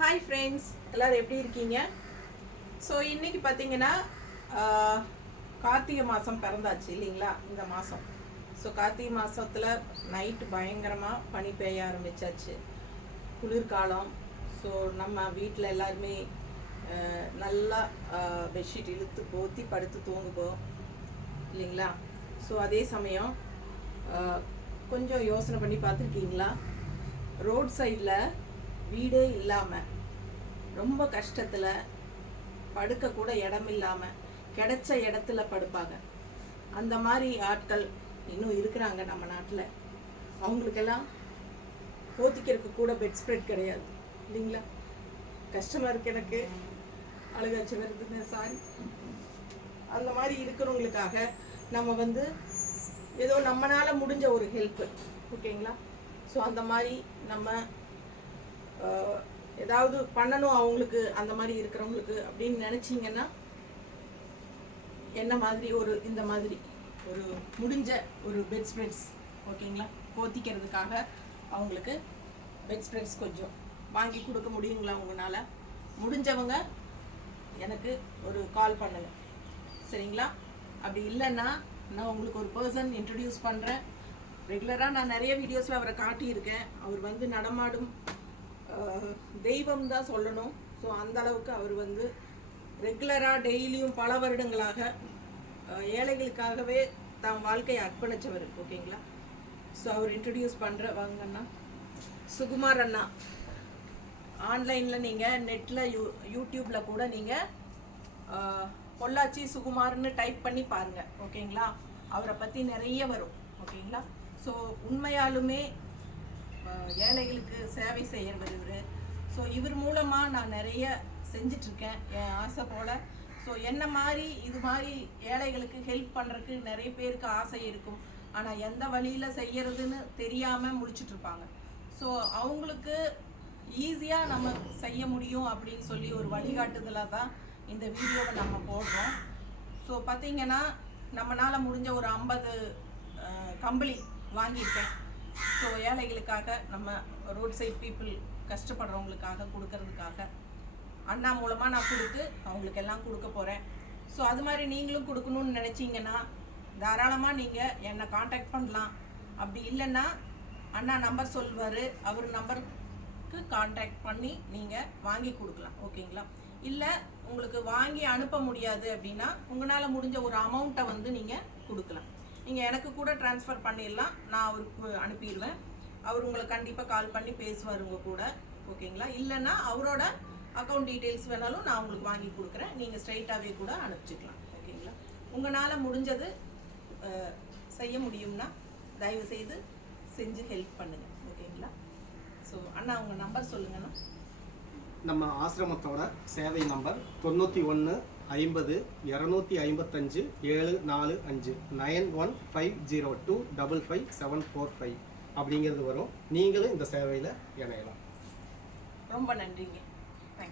Hi friends, எல்லோரும் எப்படி இருக்கீங்க? ஸோ இன்றைக்கி பார்த்தீங்கன்னா கார்த்திகை மாதம் பிறந்தாச்சு இல்லைங்களா? இந்த மாதம். ஸோ கார்த்திகை மாதத்தில் நைட்டு பயங்கரமாக பனி பெய்ய ஆரம்பித்தாச்சு. குளிர்காலம். ஸோ நம்ம வீட்டில் எல்லாருமே நல்லா பெட்ஷீட் இழுத்து போற்றி படுத்து தூங்குவோம் இல்லைங்களா? ஸோ அதே சமயம் கொஞ்சம் யோசனை பண்ணி பார்த்துருக்கீங்களா? ரோட் சைடில் வீடே இல்லாமல் ரொம்ப கஷ்டத்தில் படுக்கக்கூட இடம் இல்லாமல் கிடைச்ச இடத்துல படுப்பாங்க. அந்த மாதிரி ஆட்கள் இன்னும் இருக்கிறாங்க நம்ம நாட்டில். அவங்களுக்கெல்லாம் போத்திக்கிறதுக்கு கூட பெட் ஸ்ப்ரெட் கிடையாது இல்லைங்களா? கஷ்டமாக இருக்குது, எனக்கு அழுகாட்சி வருதுங்க, சாரி. அந்த மாதிரி இருக்கிறவங்களுக்காக நம்ம ஏதோ நம்மளால் முடிஞ்ச ஒரு ஹெல்ப்பு, ஓகேங்களா? ஸோ அந்த மாதிரி நம்ம ஏதாவது பண்ணணும் அவங்களுக்கு, அந்த மாதிரி இருக்கிறவங்களுக்கு அப்படின்னு நினச்சிங்கன்னா என்ன மாதிரி இந்த மாதிரி ஒரு முடிஞ்ச ஒரு பெட் ஸ்ப்ரெட்ஸ், ஓகேங்களா, போத்திக்கிறதுக்காக அவங்களுக்கு பெட் ஸ்ப்ரெட்ஸ் கொஞ்சம் வாங்கி கொடுக்க முடியுங்களா? உங்களால் முடிஞ்சவங்க எனக்கு ஒரு கால் பண்ணுங்கள், சரிங்களா? அப்படி இல்லைன்னா நான் உங்களுக்கு ஒரு பர்சன் இன்ட்ரடியூஸ் பண்ணுறேன். ரெகுலராக நான் நிறைய வீடியோஸில் அவரை காட்டியிருக்கேன். அவர் நடமாடும் தெய்வம் தான் சொல்லணும். ஸோ அந்தளவுக்கு அவர் ரெகுலராக டெய்லியும் பல வருடங்களாக ஏழைகளுக்காகவே தான் வாழ்க்கையை அர்ப்பணித்தவர், ஓகேங்களா? ஸோ அவர் இன்ட்ரடியூஸ் பண்ணுற வாங்கன்னா சுகுமார் அண்ணா. ஆன்லைனில் நீங்கள் நெட்டில் யூடியூப்பில் கூட நீங்கள் பொள்ளாச்சி சுகுமார்னு டைப் பண்ணி பாருங்கள், ஓகேங்களா? அவரை பற்றி நிறைய வரும், ஓகேங்களா? ஸோ உண்மையாலுமே ஏழைகளுக்கு சேவை செய்கிறவர் இவர். ஸோ இவர் மூலமாக நான் நிறைய செஞ்சிட்ருக்கேன் என் ஆசை போல். ஸோ என்ன மாதிரி இது மாதிரி ஏழைகளுக்கு ஹெல்ப் பண்ணுறதுக்கு நிறைய பேருக்கு ஆசை இருக்கும். ஆனால் எந்த வழியில் செய்கிறதுன்னு தெரியாமல் முடிச்சிட்ருப்பாங்க. ஸோ அவங்களுக்கு ஈஸியாக நம்ம செய்ய முடியும் அப்படின்னு சொல்லி ஒரு வழிகாட்டுதலாக தான் இந்த வீடியோவை நம்ம போடுறோம். ஸோ பார்த்திங்கன்னா நம்மளால் முடிஞ்ச ஒரு 50 கம்பளி வாங்கியிருக்கேன். ஸோ ஏழைகளுக்காக, நம்ம ரோட் சைட் பீப்புள் கஷ்டப்படுறவங்களுக்காக கொடுக்கறதுக்காக அண்ணா மூலமாக நான் கொடுத்து அவங்களுக்கு எல்லாம் கொடுக்க போகிறேன். ஸோ அது மாதிரி நீங்களும் கொடுக்கணும்னு நினச்சிங்கன்னா தாராளமாக நீங்கள் என்னை காண்டாக்ட் பண்ணலாம். அப்படி இல்லைன்னா அண்ணா நம்பர் சொல்வார், அவர் நம்பருக்கு காண்டாக்ட் பண்ணி நீங்கள் வாங்கி கொடுக்கலாம், ஓகேங்களா? இல்லை உங்களுக்கு வாங்கி அனுப்ப முடியாது அப்படின்னா உங்களால் முடிஞ்ச ஒரு அமௌண்ட்டை நீங்கள் கொடுக்கலாம். நீங்கள் எனக்கு கூட ட்ரான்ஸ்ஃபர் பண்ணிடலாம், நான் அவருக்கு அனுப்பிடுவேன். அவர் உங்களை கண்டிப்பாக கால் பண்ணி பேசுவார் உங்கள் கூட, ஓகேங்களா? இல்லைன்னா அவரோட அக்கௌண்ட் டீட்டெயில்ஸ் வேணாலும் நான் உங்களுக்கு வாங்கி கொடுக்குறேன். நீங்கள் ஸ்ட்ரைட்டாகவே கூட அனுப்பிச்சிக்கலாம், ஓகேங்களா? உங்களால் முடிஞ்சது செய்ய முடியும்னா தயவுசெய்து செஞ்சு ஹெல்ப் பண்ணுங்கள், ஓகேங்களா? ஸோ அண்ணா உங்கள் நம்பர் சொல்லுங்கண்ணா. நம்ம ஆசிரமத்தோட சேவை நம்பர் 91 50 255 745 9150255745 அப்படிங்கிறது வரும். நீங்களும் இந்த சேவையில் இணையலாம். ரொம்ப நன்றிங்க.